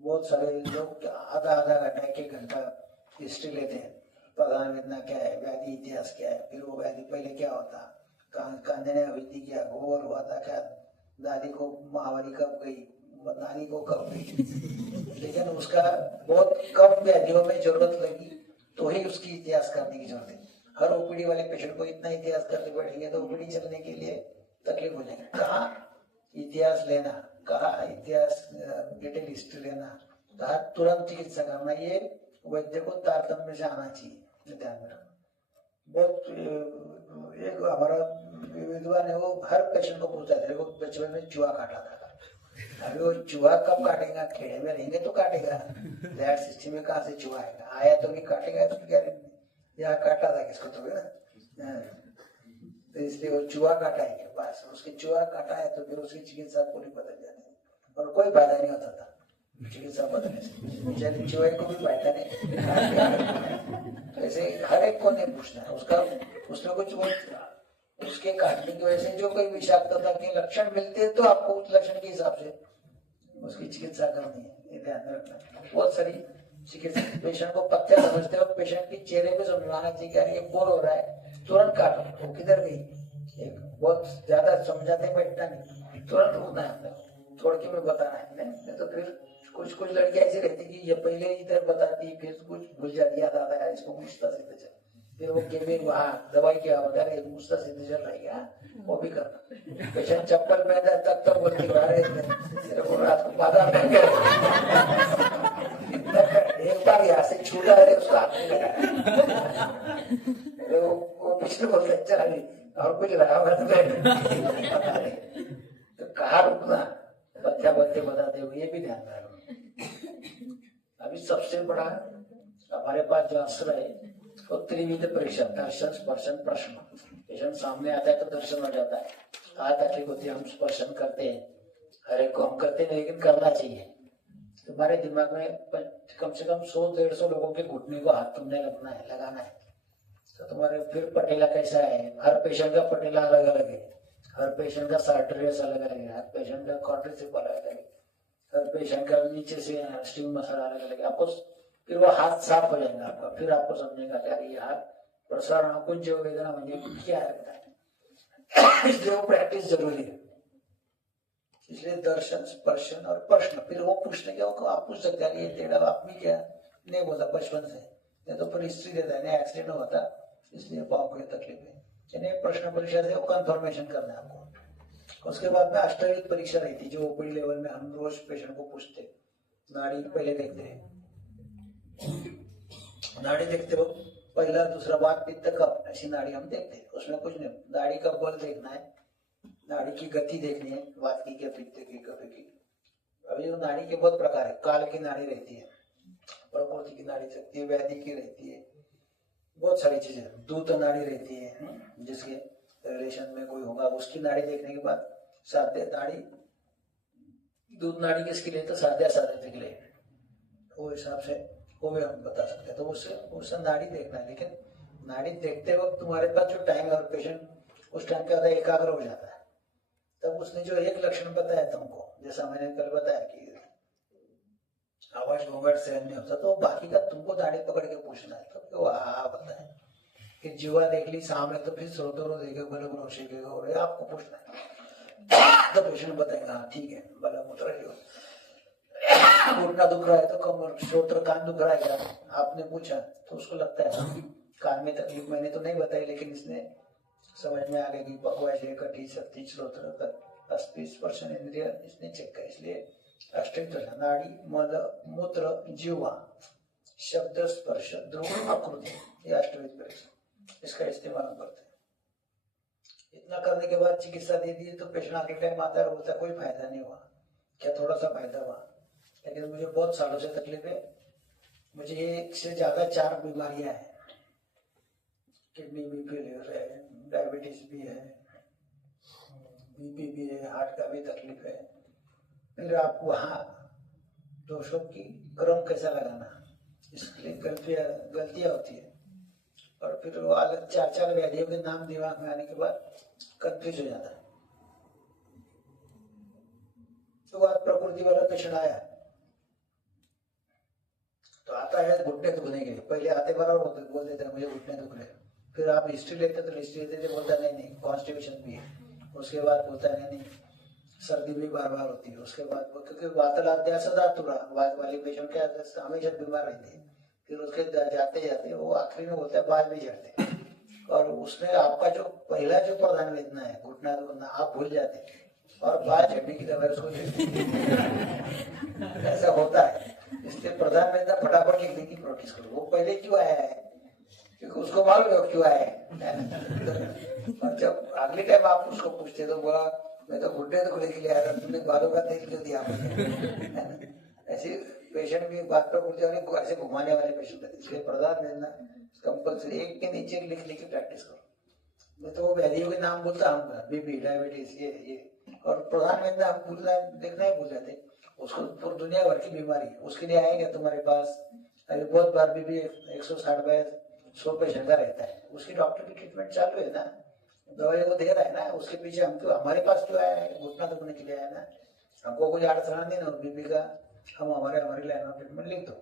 बहुत सारे लोग आधा घंटा 1 घंटा हिस्ट्री लेते हैं, प्रधान वेदना क्या है, व्याधि इतिहास क्या है, फिर वो व्याधि पहले क्या होता, कांजने अविधि क्या, गोबर हुआ था क्या, दादी को महावारी कब गई, नानी को कब गई। लेकिन उसका बहुत कम व्याधियों में जरूरत लगी तो ही उसकी इतिहास करने की जरूरत है। हर ओपीडी वाले पेशेंट को इतना इतिहास करने बैठेंगे तो ओपीडी चलने के लिए तकलीफ हो जाएगी। कहाँ इतिहास लेना, कहाँ इतिहास डिटेल हिस्ट्री लेना, कहाँ तुरंत चिकित्सा करना, ये वैद्य को तारतम्य से आना चाहिए, ध्यान में रखना। बहुत एक हमारा विद्वान है, वो हर पेशेंट को पूछता था, वो बचपन में चूहा काटा था। अभी वो चूहा कब काटेगा, खेड़े में रहेंगे तो काटेगा, लैट सिस्टम में कहाँ से चूहा आएगा, आया तो नहीं काटेगा, उसकी गारंटी। यहाँ काटा था किसको तो तो इसलिए वो चूहा काटा है बस, उसके चूहा काटा है तो फिर उसकी चिकित्सा पूरी बदल जाती है और कोई फायदा नहीं होता था चिकित्सा बदलने से। चूहे को भी फायदा नहीं। तो ऐसे हर एक को नहीं पूछना है उसका, उसमें कुछ उसके काटने की वजह से जो कोई विषाक्तता के लक्षण मिलते हैं तो आपको उस लक्षण के हिसाब से उसकी चिकित्सा करनी है, ये ध्यान में रखना। बहुत सारी चिकित्सा पेशेंट को पथ्य समझते हो, पेशेंट के चेहरे पे समझाना चाहिए कि ये बोर हो रहा है, तुरंत काटो, वो किधर गई, एक बहुत ज्यादा समझाते बैठता नहीं, तुरंत रुकना है, छोड़ के में बताना है। नहीं तो फिर कुछ लड़कियां ऐसी रहती कि ये पहले इधर बताती फिर कुछ भूल जाती, याद आता है इसको पूछता सीधे चल, फिर वो केबिन वहाँ दवाई क्या बता रहे पूछता सीधे चल रहेगा, वो भी करना। पेशेंट चप्पल पहनता तब तक बोलती रात को बाजार में एक बार यहाँ से छूटा है उसको हाथ में लगाया, वो पिछले बोलते चला नहीं और कुछ रहा हुआ तो कहा रुकना, बच्चा बच्चे बताते हुए ये भी ध्यान रखना। अभी सबसे बड़ा हमारे पास जो अस्त्र है वो त्रिविध परीक्षा, दर्शन स्पर्शन प्रश्न। पेशेंट सामने आता है तो दर्शन हो जाता है, कहा तकलीफ होती है हम स्पर्शन करते हैं, हर एक को हम करते हैं लेकिन करना चाहिए। तुम्हारे दिमाग में कम से कम 100-150 लोगों के घुटने को हाथ तुमने लगाना है। तो तुम्हारे फिर पटेला कैसा है, हर पेशेंट का पटेला अलग अलग है, हर पेशेंट का सार्टरियस अलग अलग है, हर पेशेंट का क्वाड्रिसेप अलग अलग है, हर पेशेंट का नीचे से स्टीम मसाला अलग अलग है। आपको फिर वो हाथ साफ हो जाएगा आपका, फिर आपको समझेगा कि यार प्रसारण कुंज वेदना म्हणजे क्या है। इसलिए वो प्रैक्टिस जरूरी है। इसलिए दर्शन स्पर्शन और प्रश्न, फिर वो पूछने के आप पूछ सकते हैं ये टेढ़ा आप भी क्या नहीं बोला बचपन से, नहीं तो फिर हिस्ट्री देता है, नहीं एक्सीडेंट होता इसलिए पाँव को तकलीफ है, यानी प्रश्न परीक्षा से वो कंफर्मेशन करना है आपको। उसके बाद में अष्टविध परीक्षा रहती जो ओपीडी लेवल में हम रोज पेशेंट को पूछते, नाड़ी पहले देखते हैं, नाड़ी देखते हो पहला दूसरा वात पित्त कफ, ऐसी नाड़ी हम देखते हैं, उसमें कुछ नहीं, नाड़ी का बल देखना है, नाड़ी की गति देखनी है, वात की क्या पित्त की कफ की। अभी जो नाड़ी के बहुत प्रकार है, काल की नाड़ी रहती है, प्रकृति की नाड़ी रहती है, व्याधि की रहती है, बहुत सारी चीजें, दूत नाड़ी रहती है जिसके रिलेशन में कोई होगा उसकी नाड़ी देखने के बाद साध्य नाड़ी, दूध नाड़ी किसके लिए तो साध्या साध्य के लिए, वो हिसाब से वो भी हम बता सकते हैं। तो उससे नाड़ी देखना है, लेकिन नाड़ी देखते वक्त तुम्हारे पास जो टाइम है और पेशेंट उस टाइम क्या होता है एकाग्र हो जाता है, तब उसने जो एक लक्षण बताया तुमको, जैसा मैंने कल बताया कि आवाज घोंघाट सहन नहीं होता, तो बाकी का तुमको दाढ़ी पकड़ के पूछना है, तो हाँ बताए। फिर जीवा देख ली सामने तो फिर स्रोतों देखे बोले रोशे के और आपको पूछना है, तो पेशेंट बताएगा हाँ ठीक है भला मुद्रा घुटना दुख रहा है तो कमर श्रोत्र कान दुख रहा है क्या, आपने पूछा तो उसको लगता है कान में तकलीफ मैंने तो नहीं बताई, लेकिन इसने समझ में आ गया कि पकवाशय कटी शक्ति श्रोत्र अस्थि स्पर्शन इंद्रिय इसने चेक कर, इसलिए अष्टविध नाड़ी मल मूत्र जीवा शब्द स्पर्श ध्रुव आकृति, ये अष्टविध परीक्षा, इसका इस्तेमाल हम करते हैं। इतना करने के बाद चिकित्सा दे दी तो पेशेंट आगे टाइम आता है, बोलता कोई फायदा नहीं हुआ, क्या थोड़ा सा फायदा हुआ, लेकिन मुझे बहुत सालों से तकलीफ है, मुझे एक से ज्यादा 4 बीमारियां हैं, किडनी भी फेलियर है, डायबिटीज भी है, बीपी भी है, हार्ट का भी तकलीफ है। फिर आप वहाँ दोषों की क्रम कैसा लगाना, इसके लिए गलतियां होती है। और फिर वो अलग 4 व्याधियों के नाम दिमाग में आने के बाद कंफ्यूज हो जाता है। तो बात प्रकृति वाला पेशेंट आया तो आता है घुटने दुखने के लिए, पहले आते बराबर बोल देते मुझे घुटने दुख रहे, फिर आप हिस्ट्री लेते तो हिस्ट्री लेते बोलता नहीं कॉन्स्टिपेशन भी है, उसके बाद बोलता नहीं सर्दी भी बार बार होती है, उसके बाद क्योंकि वातलाध्यास धातुरा वात वाले पेशेंट के हमेशा बीमार रहते हैं, फिर उसके जाते जाते वो आखिरी में बोलता है बाल भी झड़ते, और उसमें आपका जो पहला जो प्रधान वेदना है घुटना दुखना आप भूल जाते हैं और बाल झड़ने की दवाई उसको ऐसा होता है। इसलिए प्रधान वेदना फटाफट लिखने की प्रोटिस करो, वो पहले क्यों आया है क्योंकि उसको मालूम है क्यों आया है। और जब अगले टाइम आप उसको पूछते तो बोला मैं तो घुटने दुखने के लिए आया था, तुमने बालों का तेल क्यों दिया मुझे। ऐसे पेशेंट भी बात पर बोलते हैं, ऐसे घुमाने वाले पेशेंट है, इसलिए प्रधान वेदना कंपल्सरी एक के नीचे लिखने की प्रैक्टिस करो। मैं तो वो व्याधियों के नाम बोलता हूँ, बीपी डायबिटीज ये, और प्रधान वेदना हम भूलना देखना ही भूल जाते, उसको पूरी दुनिया भर की बीमारी उसके लिए आएगा तुम्हारे पास। अभी बहुत बार बीपी 160/100 पेशेंट का रहता है, उसकी डॉक्टर की ट्रीटमेंट चालू है ना, दवाई को दे रहा है ना, उसके पीछे हम तो हमारे पास क्यों आया है, घुटना दुखने के लिए आया ना, हमको कुछ अड़चना नहीं ना बीपी का, हम हमारे लाइन ऑफ ट्रीटमेंट लिख दो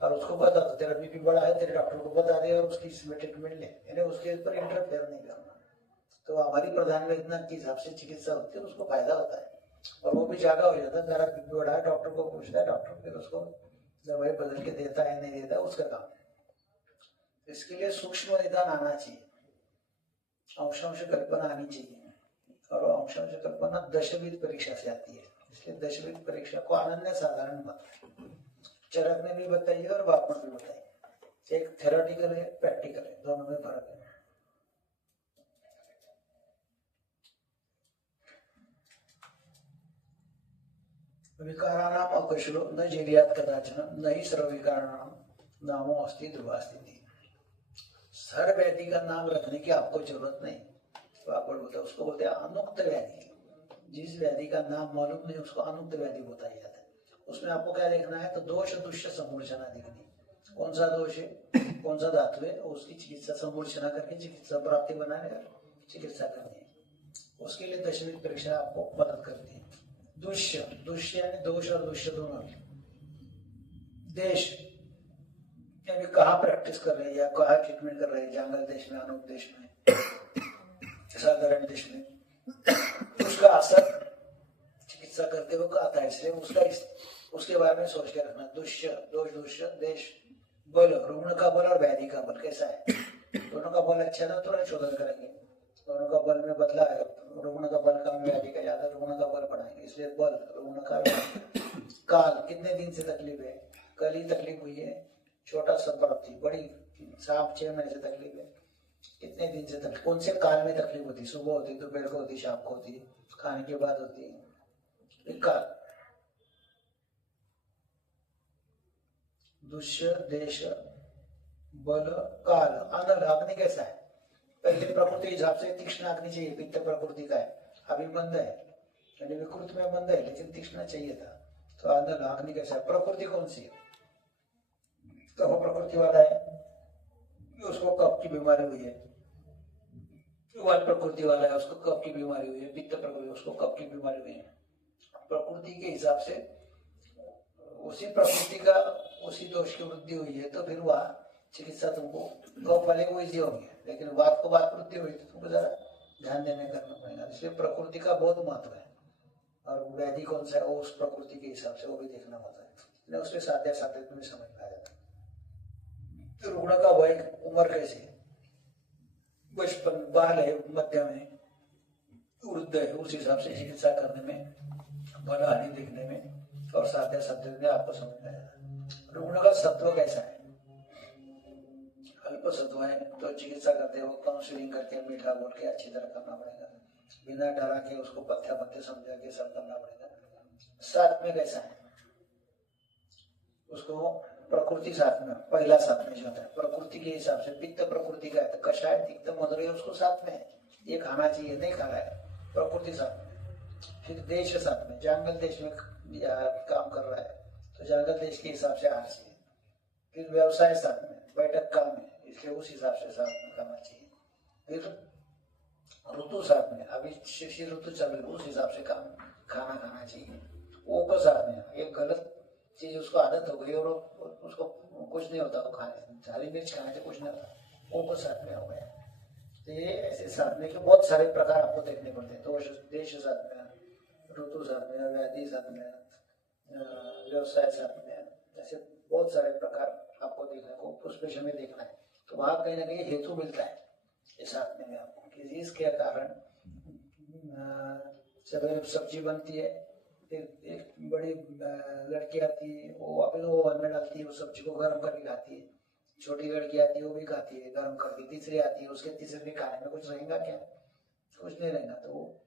और उसको बता दो तेरा बीपी बढ़ा है, तेरे डॉक्टर को बता दे और उसकी इसमें ट्रीटमेंट ले, यानी उसके ऊपर इंटरफेयर नहीं करना। तो हमारी प्रधान वेदना के हिसाब से चिकित्सा होती है, उसको फायदा होता है और वो भी ज्यादा हो जाता है, मेरा बीपी बढ़ा है, डॉक्टर को पूछता है, डॉक्टर फिर उसको दवाई बदल के देता है नहीं देता उसका काम। इसके लिए सूक्ष्म निदान आना चाहिए, अंशांश कल्पना आनी चाहिए, और अंशांश कल्पना दशविध परीक्षा से आती है, इसलिए दशविध परीक्षा को अनन्य साधारण मत चरक ने भी बताई और वापन भी बताई, एक थेरोटिकल है प्रैक्टिकल है, दोनों में फर्क है। विकाराणाम अकुशलो न जीर्यात् कदाचन न ही सर्वविकाराणाम नामो अस्ति ध्रुवास्ति। हर व्याधि का नाम रखने की आपको जरूरत नहीं, तो आप बोलते उसको बोलते हैं अनुक्त व्याधि, जिस व्याधि का नाम मालूम नहीं उसको अनुक्त व्याधि बताया जाता है। उसमें आपको क्या देखना है, तो दोष दुष्य समूर्छना देखनी, कौन सा दोष है कौन सा धातु है, उसकी चिकित्सा समूर्छना करके चिकित्सा प्राप्ति बनाने चिकित्सा करनी है। उसके लिए दशविध परीक्षा आपको मदद करती है। दुष्य दुष्य यानी दोष और दुष्य दोनों, देश यानी कहाँ प्रैक्टिस कर रहे हैं या कहाँ ट्रीटमेंट कर रहे हैं, जंगल देश में, अनूप देश में, साधारण देश में, उसका असर चिकित्सा करते हुए आता है, इसलिए उसके बारे में सोच के रखना। दुष्य दोष दुष्य देश बल, रुग्ण का बल और व्याधि का बल कैसा है, दोनों का बल अच्छा था तो शोधन करेंगे, दोनों का बल में बदला है, रुग्ण का बल कम व्याधि का ज्यादा, रुग्ण का बल बढ़ाएंगे, इसलिए बल रुग्ण का। काल कितने दिन से तकलीफ है, कल ही तकलीफ हुई है, छोटा संपत्ति बड़ी 6 महीने से तकलीफ है, कितने दिन से तकलीफ, कौन से काल में तकलीफ होती, सुबह होती, दोपहर को होती, शाम को होती, खाने के बाद होती है, काल। दुष्य देश बल काल। अनल अग्नि कैसा है, पहले प्रकृति के हिसाब से तीक्ष्ण अग्नि चाहिए, पित्त प्रकृति का है, अभी मंद है यानी विकृत में मंद है लेकिन तीक्ष्ण चाहिए था, तो अनल अग्नि कैसा है, प्रकृति कौन सी है, तो वो प्रकृति वाला है, उसको कफ की बीमारी हुई है, वात प्रकृति वाला है उसको कफ की बीमारी हुई है, पित्त प्रकृति उसको कफ की बीमारी हुई है। प्रकृति के हिसाब से उसी प्रकृति का उसी दोष की वृद्धि हुई है, तो फिर वह चिकित्सा तुमको कफ वाले को इजी होगी, लेकिन वात को वात वृद्धि हुई तो तुमको जरा ध्यान देने करना पड़ेगा। इसलिए प्रकृति का बहुत महत्व है, और व्याधि कौन सा है वो उस प्रकृति के हिसाब से वो भी देखना होता है, उसके साथ तुम्हें समझ में आ जाता है। तो रुग्ण का वय उम्र कैसे, बचपन, बाल है, मध्यम है, वृद्ध है, उस हिसाब से चिकित्सा करने में, बल हानि देखने में और साथ में आपको समझ में आ जाता है। रुग्ण का सत्व कैसा है, अल्प सत्व है तो चिकित्सा करते वक्त काउंसलिंग करके मीठा बोल के अच्छी तरह करना पड़ेगा, बिना डरा के उसको पथ्य पथ्य समझा के सब करना पड़ेगा। साथ में कैसा है उसको प्रकृति साथ में, पहला साथ में जो होता है प्रकृति के हिसाब से, पित्त प्रकृति का है तो कषाय तिक्त मधुर उसको साथ में है, ये खाना चाहिए, नहीं खा रहा है प्रकृति साथ में। फिर देश साथ में, जंगल देश में काम कर रहा है तो जंगल देश के हिसाब से आना चाहिए। फिर व्यवसाय साथ में, बैठक काम है इसलिए उस हिसाब से साथ में करना चाहिए। फिर ऋतु साथ में, अभी शिशिर ऋतु चल रही उस हिसाब से खाना खाना चाहिए। वो को साथ में, एक गलत चीज उसको आदत हो गई और उसको कुछ नहीं होता, वो खाने हरी मिर्च खाने से कुछ नहीं होता, वो को साथ में हो गया। तो ये ऐसे साथ में के बहुत सारे प्रकार आपको देखने पड़ते हैं। तो देश साथ में, ऋतु साथ में, व्याधि साथ में, व्यवसाय साथ में, ऐसे बहुत सारे प्रकार आपको देखने को उस पेशे में देखना है। तो वहां कहीं ना कहीं हेतु मिलता है इस साथ में आपको कि इसके कारण सवेरे सब्जी बनती है, फिर एक बड़ी लड़की आती है वो अपने ओवन में डालती है, वो सब्जी को गर्म करके खाती है। छोटी लड़की आती है वो भी खाती है गर्म करके। तीसरी आती है, उसके तीसरे खाने में कुछ रहेगा क्या? कुछ नहीं रहेगा। तो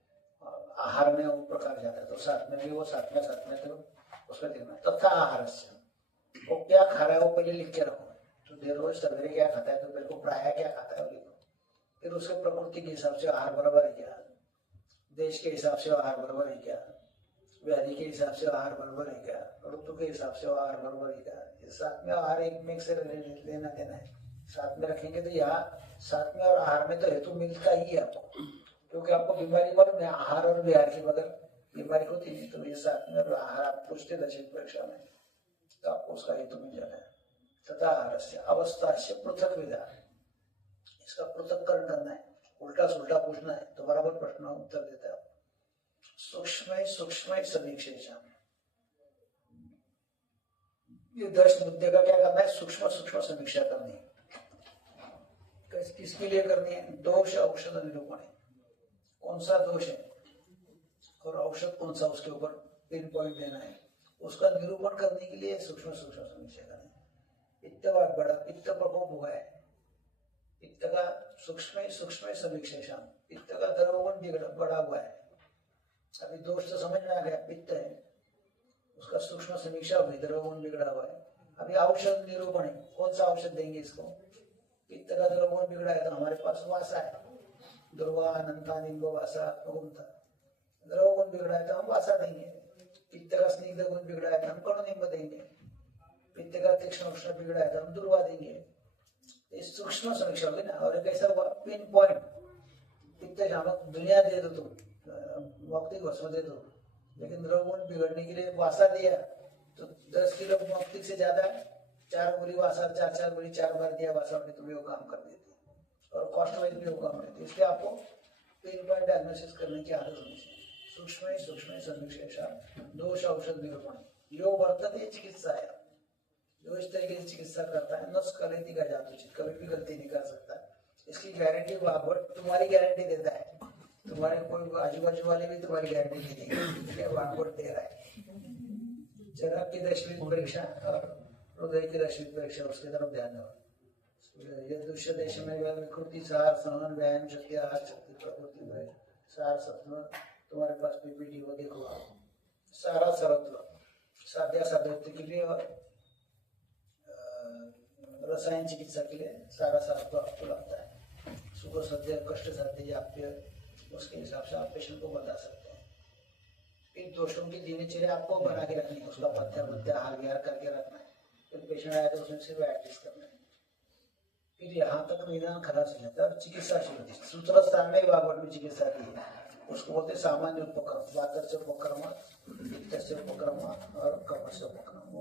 आहार में वो प्रकार जाता है। तो साथ में भी वो साथ में तो उसका देखना तथा आहार से वो क्या खा रहा है वो पहले लिख के रखो। तो देर रोज सवेरे क्या खाता है तो मेरे को प्राय क्या खाता है वो लिखो। फिर उसके प्रकृति के हिसाब से आहार बराबर है क्या, देश के हिसाब से आहार बराबर है क्या, व्याधि के हिसाब से आहार बराबर है क्या, ऋतु के हिसाब से आहार बराबर है क्या। साथ में आहार एक मिक्स से लेना देना है। साथ में रखेंगे तो यहाँ साथ में और आहार में तो हेतु मिलता ही है आपको, क्योंकि आपको बीमारी मालूम है आहार और विहार के बगैर बीमारी होती नहीं। तो ये साथ में और आहार आप पूछते दशक परीक्षा में तो आपको उसका हेतु मिल जाता है। तथा आहार से अवस्था से पृथक विधान, इसका पृथककरण करना है, उल्टा सुल्टा पूछना है तो बराबर प्रश्न उत्तर देता है। सूक्ष्म समीक्षा, ये 10 मुद्दे का क्या करना है? सूक्ष्म समीक्षा करनी है। किसके लिए करनी है? दोष औषध निरूपण है, कौन सा दोष है और औषध कौन सा, उसके ऊपर पिन पॉइंट देना है। उसका निरूपण करने के लिए सूक्ष्म समीक्षा करनी है। पित्त बड़ा पित्त प्रकोप हुआ है, पित्त का सूक्ष्म समीक्षा, पित्त का द्रव्यगुण बढ़ा हुआ है। अभी दोष तो समझ में आ गया, पित्त है, उसका सूक्ष्म समीक्षा हुई, द्रव्यगुण बिगड़ा हुआ है। अभी औषध निरूपण है, कौन सा औषध देंगे इसको? पित्त का द्रव्यगुण बिगड़ा है तो हमारे पास वासा है, दुर्वा अनंता निम्ब वासा आत्मगुणता। द्रव्यगुण बिगड़ा है तो हम वासा देंगे। पित्त का स्निग्ध गुण बिगड़ा है तो हम कणु निम्ब देंगे। पित्त का तीक्ष्ण उष्ण बिगड़ा है तो हम दुर्वा देंगे। इस सूक्ष्म समीक्षा होगी ना। और कैसा हुआ? पिन पॉइंट, पित्त शामक दुनिया दे दो, तुम मौक्तिक भस्म दे दो, लेकिन द्रव्यगुण बिगड़ने के लिए वासा दिया तो 10 किलो मौक्तिक से ज्यादा 4 गोली वासा, 4 गोली 4 बार दिया वासा में, तुम्हें वो काम कर देती है और कॉस्ट वाइज भी वो काम करती है। इसलिए आपको पिन पॉइंट डायग्नोसिस करने की आदत होनी चाहिए। सूक्ष्म समीक्षा, दोष औषध निरूपण, यो वर्तते चिकित्सा है, जो इस तरीके से चिकित्सा करता है न स्खलित का जादू, कभी भी गलती नहीं कर सकता। इसकी गारंटी तुम्हारी गारंटी देता है, तुम्हारे कोई आजू बाजू वाले भी तुम्हारी गारंटी नहीं देंगे, वाकवर्ड दे रहा है। चरक की दशवित परीक्षा और हृदय की दशवित परीक्षा, उसकी तरफ ध्यान दो। यदुष्य देश में विकृति सार सहन व्यायाम शक्ति आहार शक्ति प्रकृति सार सत्व, तुम्हारे पास पीपीटी वो देखो, सारा सरत्व साध्या साधत्व के लिए और रसायन चिकित्सा के लिए सारा सरत्व आपको लगता है। सुख सत्य कष्ट साध्य आप्य, उसके हिसाब से आप पेशेंट को बता सकते हैं। फिर दोषों की दिनचर्या आपको बना के रखनी है, उसका पथ्य आहार विहार करके रखना है। फिर पेशेंट आया तो उसमें सिर्फ एडजस्ट करना है। फिर यहाँ तक निदान खलास हो जाता है। चिकित्सा शुरू होती है, सूत्र स्थान में वागवट में चिकित्सा की है, उसको बोलते सामान्य उपक्रम, वातर से उपक्रम, पित्त से उपक्रम और कफ से उपक्रम,